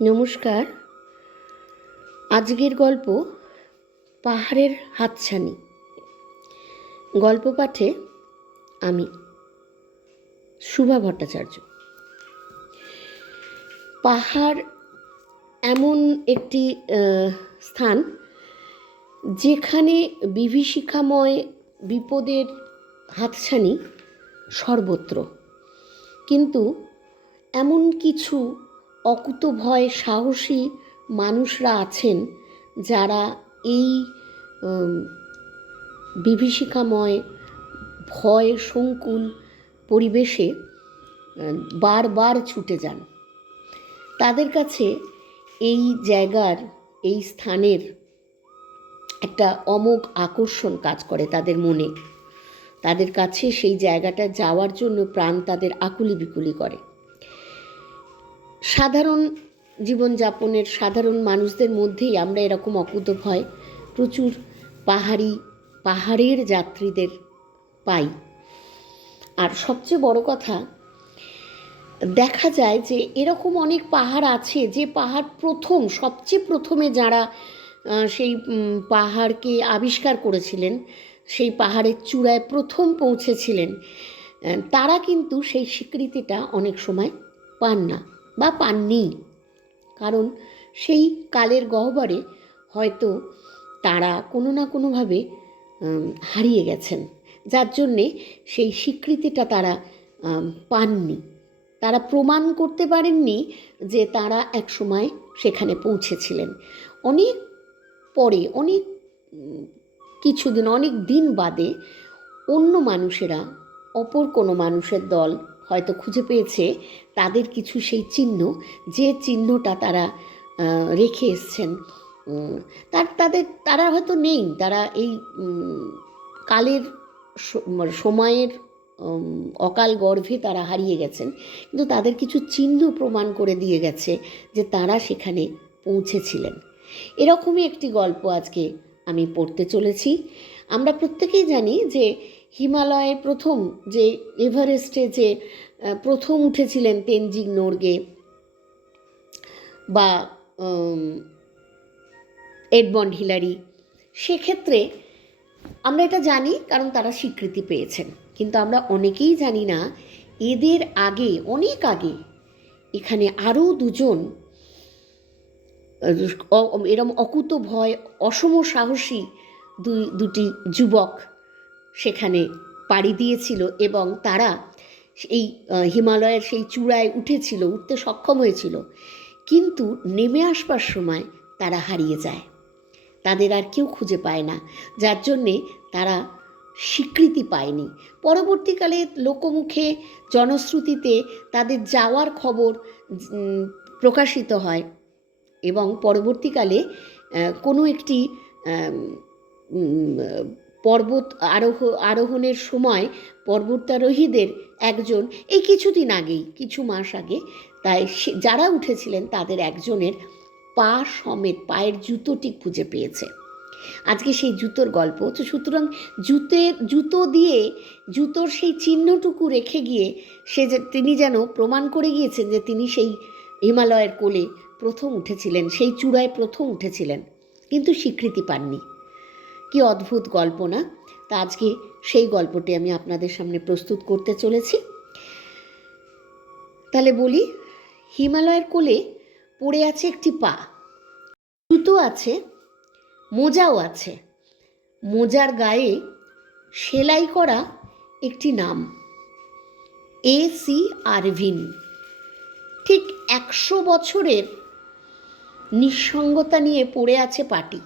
নমস্কার। আজকের গল্প পাহাড়ের হাতছানি। গল্প পাঠে আমি শুভা ভট্টাচার্য। পাহাড় এমন একটি স্থান যেখানে বিভীষিকাময় বিপদের হাতছানি সর্বত্র, কিন্তু এমন কিছু অকুতভয় সাহসী মানুষরা আছেন যারা এই বিভীষিকাময় ভয় সংকুল পরিবেশে বারবার ছুটে যান। তাদের কাছে এই জায়গার, এই স্থানের একটা অমোঘ আকর্ষণ কাজ করে তাদের মনে। তাদের কাছে সেই জায়গাটা যাওয়ার জন্য প্রাণ তাদের আকুলি বিকুলি করে। সাধারণ জীবনযাপনের সাধারণ মানুষদের মধ্যেই আমরা এরকম অকুতভয় প্রচুর পাহাড়ের যাত্রীদের পাই। আর সবচেয়ে বড় কথা, দেখা যায় যে এরকম অনেক পাহাড় আছে যে পাহাড় সবচেয়ে প্রথমে যারা সেই পাহাড়কে আবিষ্কার করেছিলেন, সেই পাহাড়ের চূড়ায় প্রথম পৌঁছেছিলেন, তারা কিন্তু সেই স্বীকৃতিটা অনেক সময় পান না বা পাননি। কারণ সেই কালের গহ্বরে হয়তো তারা কোনো না কোনোভাবে হারিয়ে গেছেন, যার জন্যে সেই স্বীকৃতিটা তারা পাননি। তারা প্রমাণ করতে পারেননি যে তারা এক সময় সেখানে পৌঁছেছিলেন। অনেক পরে, অনেক কিছুদিন, অনেক দিন বাদে অন্য মানুষেরা, অপর কোনো মানুষের দল হয়তো খুঁজে পেয়েছে তাদের কিছু সেই চিহ্ন, যে চিহ্নটা তারা রেখে এসছেন। তারা হয়তো নেই, তারা এই কালের সময়ের অকাল গর্ভে তারা হারিয়ে গেছেন, কিন্তু তাদের কিছু চিহ্ন প্রমাণ করে দিয়ে গেছে যে তারা সেখানে পৌঁছেছিলেন। এরকমই একটি গল্প আজকে আমি পড়তে চলেছি। আমরা প্রত্যেকেই জানি যে হিমালয়ের প্রথম, যে এভারেস্টে যে প্রথম উঠেছিলেন তেনজিং নোরগে বা এডমন্ড হিলারি, সেক্ষেত্রে আমরা এটা জানি কারণ তারা স্বীকৃতি পেয়েছেন। কিন্তু আমরা অনেকেই জানি না এদের আগে, অনেক আগে এখানে আরও দুজন এরম অকুত ভয়, অসম সাহসী দুটি যুবক সেখানে পাড়ি দিয়েছিল এবং তারা এই হিমালয়ের সেই চূড়ায় উঠতে সক্ষম হয়েছিল, কিন্তু নেমে আসবার সময় তারা হারিয়ে যায়। তাদের আর কেউ খুঁজে পায় না, যার জন্যে তারা স্বীকৃতি পায়নি। পরবর্তীকালে লোকমুখে, জনশ্রুতিতে তাদের যাওয়ার খবর প্রকাশিত হয় এবং পরবর্তীকালে কোনো একটি পর্বত আরোহণের সময় পর্বতারোহীদের একজন, এই কিছুদিন আগেই, কিছু মাস আগে, তাই যারা উঠেছিলেন তাদের একজনের পা সমেত, পায়ের জুতোটি খুঁজে পেয়েছে। আজকে সেই জুতোর গল্প। তো সুতরাং জুতোর সেই চিহ্নটুকু রেখে গিয়ে তিনি যেন প্রমাণ করে গিয়েছেন যে তিনি সেই হিমালয়ের কোলে প্রথম উঠেছিলেন, সেই চূড়ায় প্রথম উঠেছিলেন, কিন্তু স্বীকৃতি পাননি। কি অদ্ভুত গল্প না? তা আজকে সেই গল্পটি আমি আপনাদের সামনে প্রস্তুত করতে চলেছি। তাহলে বলি, হিমালয়ের কোলে পড়ে আছে একটি পা, জুতো আছে, মোজাও আছে। মোজার গায়ে সেলাই করা একটি নাম, এসি আরভিন। ঠিক 100 বছরের নিঃসঙ্গতা নিয়ে পড়ে আছে পাটি।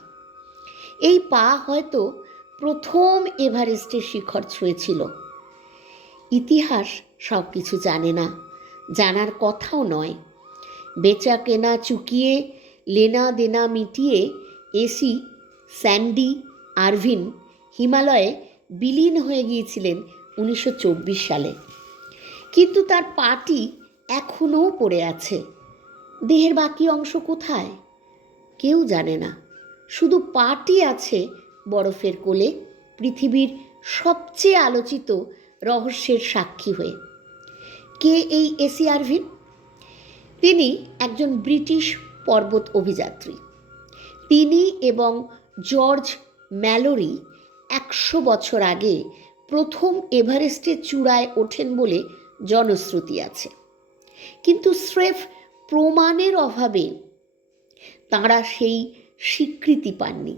এই পা হয়তো প্রথম এভারেস্টের শিখর ছুঁয়েছিল। ইতিহাস সব কিছু জানে না, জানার কথাও নয়। বেচা কেনা চুকিয়ে, লেনা দেনা মিটিয়ে এসি স্যান্ডি আরভিন হিমালয়ে বিলীন হয়ে গিয়েছিলেন 1924 সালে। কিন্তু তার পাটি এখনও পড়ে আছে। দেহের বাকি অংশ কোথায় কেউ জানে না, শুধু পাটি আছে বরফের কোলে, পৃথিবীর সবচেয়ে আলোচিত রহস্যের সাক্ষী হয়ে। কে এই এসি আরভিন? তিনি একজন ব্রিটিশ পর্বত অভিযাত্রী। তিনি এবং জর্জ ম্যালোরি 100 বছর আগে প্রথম এভারেস্টের চূড়ায় ওঠেন বলে জনশ্রুতি আছে, কিন্তু স্রেফ প্রমাণের অভাবে তাঁরা সেই স্বীকৃতি পাননি।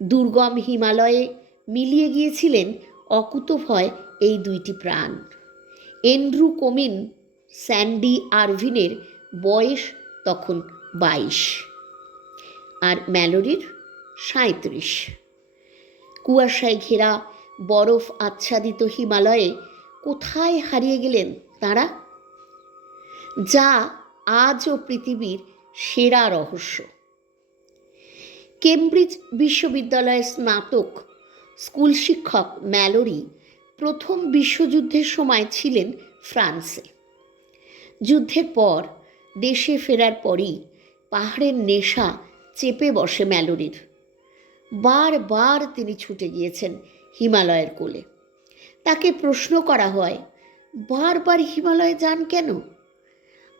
দুর্গম হিমালয়ে মিলিয়ে গিয়েছিলেন অকুতোভয় এই দুইটি প্রাণ। অ্যান্ড্রু কোমিন স্যান্ডি আরভিনের বয়স তখন 22 আর ম্যালোরির 37। কুয়াশায় ঘেরা বরফ আচ্ছাদিত হিমালয়ে কোথায় হারিয়ে গেলেন তাঁরা, যা আজও পৃথিবীর সেরা রহস্য। কেমব্রিজ বিশ্ববিদ্যালয়ের স্নাতক স্কুল শিক্ষক ম্যালোরি প্রথম বিশ্বযুদ্ধের সময় ছিলেন ফ্রান্সে। যুদ্ধের পর দেশে ফেরার পরই পাহাড়ের নেশা চেপে বসে ম্যালোরির। বারবার তিনি ছুটে গিয়েছেন হিমালয়ের কোলে। তাকে প্রশ্ন করা হয়, বারবার হিমালয়ে যান কেন?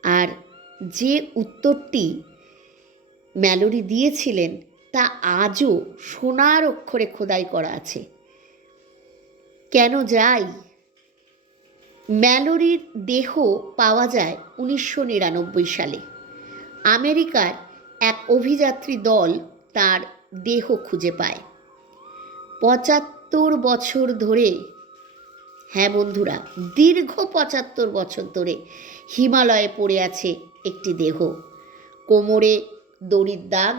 আর যে উত্তরটি ম্যালোরি দিয়েছিলেন তা আজও সোনার অক্ষরে খোদাই করা আছে। কেন যাই? ম্যালোরির দেহ পাওয়া যায় 1999 সালে। আমেরিকার এক অভিযাত্রী দল তার দেহ খুঁজে পায়। 75 বছর ধরে, হ্যাঁ বন্ধুরা, দীর্ঘ 75 বছর ধরে হিমালয়ে পড়ে আছে একটি দেহ। কোমরে দড়ির দাগ।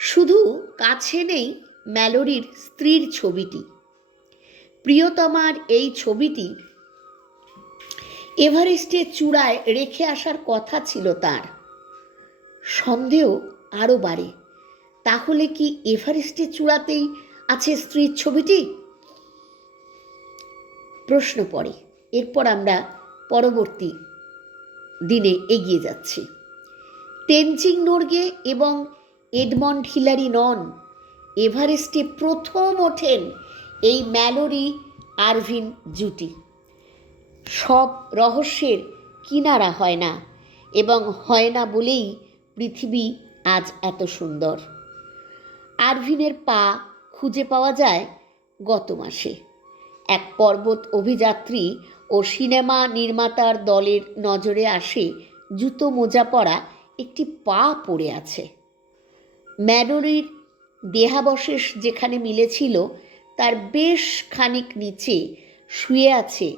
শুধু কাছে নেই ম্যালোরির স্ত্রীর ছবিটি। প্রিয়তমার এই ছবিটি এভারেস্টের চূড়ায় রেখে আসার কথা ছিল তার। সন্দেহ আরও বাড়ে, তাহলে কি এভারেস্টের চূড়াতেই আছে স্ত্রীর ছবিটি? প্রশ্ন পড়ে। এরপর আমরা পরবর্তী দিনে এগিয়ে যাচ্ছি। তেনজিং নোরগে এবং এডমন্ড হিলারি নন, এভারেস্টে প্রথম ওঠেন এই ম্যালোরি আরভিন জুটি। সব রহস্যের কিনারা হয় না, এবং হয় না বলেই পৃথিবী আজ এত সুন্দর। আরভিনের পা খুঁজে পাওয়া যায় গত মাসে। এক পর্বত অভিযাত্রী ও সিনেমা নির্মাতার দলের নজরে আসে জুতো মোজা পরা একটি পা পড়ে আছে। ম্যালোরির দেহাবশেষ যেখানে মিলেছিল তার বেশ খানিক নিচে শুয়ে আছে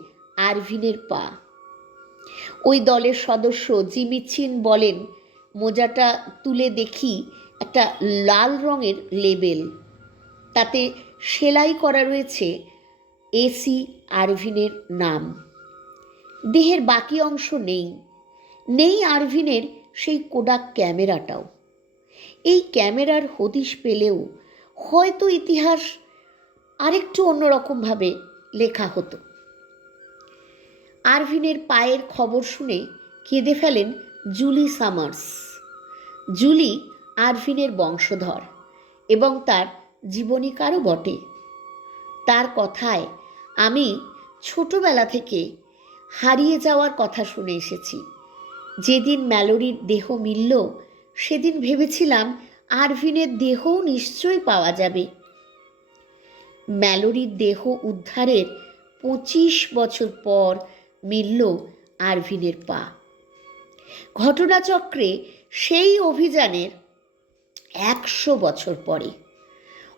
আরভিনের পা। ওই দলের সদস্য জিমি চিন বলেন, মোজাটা তুলে দেখি একটা লাল রঙের লেবেল, তাতে সেলাই করা রয়েছে এসি আরভিনের নাম। দেহের বাকি অংশ নেই, নেই আরভিনের সেই কোডাক ক্যামেরাটাও। এই ক্যামেরার হদিশ পেলেও হয়তো ইতিহাস আরেকটু অন্যরকমভাবে লেখা হতো। আরভিনের পায়ের খবর শুনে কেঁদে ফেলেন জুলি সামার্স। জুলি আরভিনের বংশধর এবং তার জীবনীকারও বটে। তার কথায়, আমি ছোটবেলা থেকে হারিয়ে যাওয়ার কথা শুনে এসেছি। যেদিন ম্যালোরির দেহ মিলল সেদিন ভেবেছিলাম আরভিনের দেহও নিশ্চয়ই পাওয়া যাবে। ম্যালোরির দেহ উদ্ধারের 25 বছর পর মিলল আরভিনের পা। ঘটনাচক্রে সেই অভিযানের 100 বছর পরে,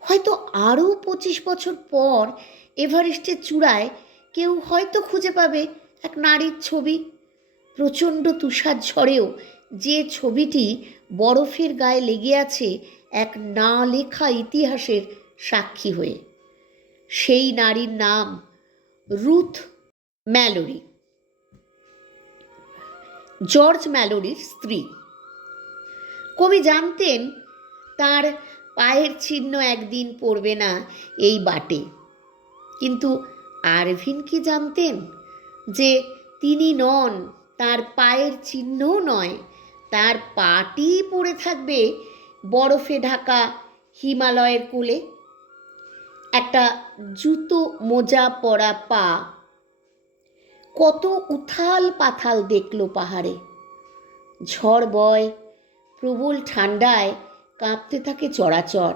হয়তো আরও 25 বছর পর এভারেস্টের চূড়ায় কেউ হয়তো খুঁজে পাবে এক নারীর ছবি। প্রচণ্ড তুষার ঝড়েও যে ছবিটি বরফের গায়ে লেগে আছে এক না লেখা ইতিহাসের সাক্ষী হয়ে। সেই নারীর নাম রুথ ম্যালোরি, জর্জ ম্যালোরির স্ত্রী। কবি জানতেন তার পায়ের চিহ্ন একদিন পড়বে না এই বাটে, কিন্তু আরভিন কি জানতেন যে তিনি নন, তার পায়ের চিহ্নও নয়, তার পাটি পড়ে থাকবে বরফে ঢাকা হিমালয়ের কোলে। একটা জুতো মোজা পরা পা কত উথাল পাথাল দেখল পাহাড়ে, ঝড় বয়, প্রবল ঠান্ডায় কাঁপতে থাকে চরাচর,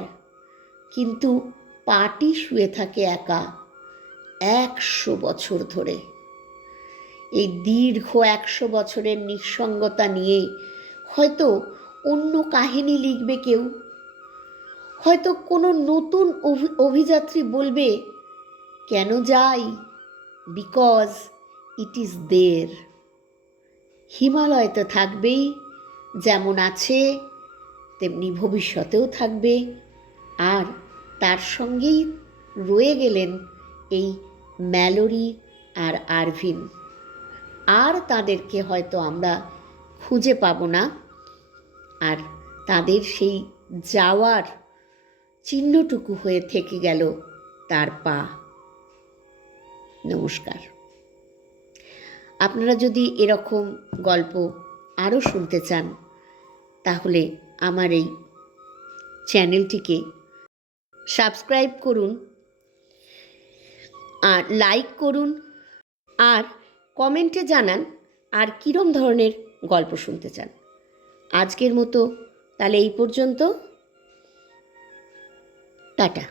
কিন্তু পাটি শুয়ে থাকে একা 100 বছর ধরে। এই দীর্ঘ 100 বছরের নিঃসঙ্গতা নিয়ে হয়তো অন্য কাহিনী লিখবে কেউ, হয়তো কোনো নতুন অভিযাত্রী বলবে, কেন যাই, because it is there. Himalaya তো থাকবেই, যেমন আছে তেমনি ভবিষ্যতেও থাকবে, আর তার সঙ্গেই রয়ে গেলেন এই ম্যালোরি আর আরভিন। আর তাদেরকে হয়তো আমরা খুঁজে পাবো না, আর তাদের সেই যাওয়ার চিহ্নটুকু হয়ে থেকে গেল তার পা। নমস্কার। আপনারা যদি এরকম গল্প আরও শুনতে চান, তাহলে আমার এই চ্যানেলটিকে সাবস্ক্রাইব করুন, আর লাইক করুন, আর কমেন্টে জানান আর কীরম ধরনের গল্প শুনতে চান। আজকের মতো তাহলে এই পর্যন্ত। টাটা।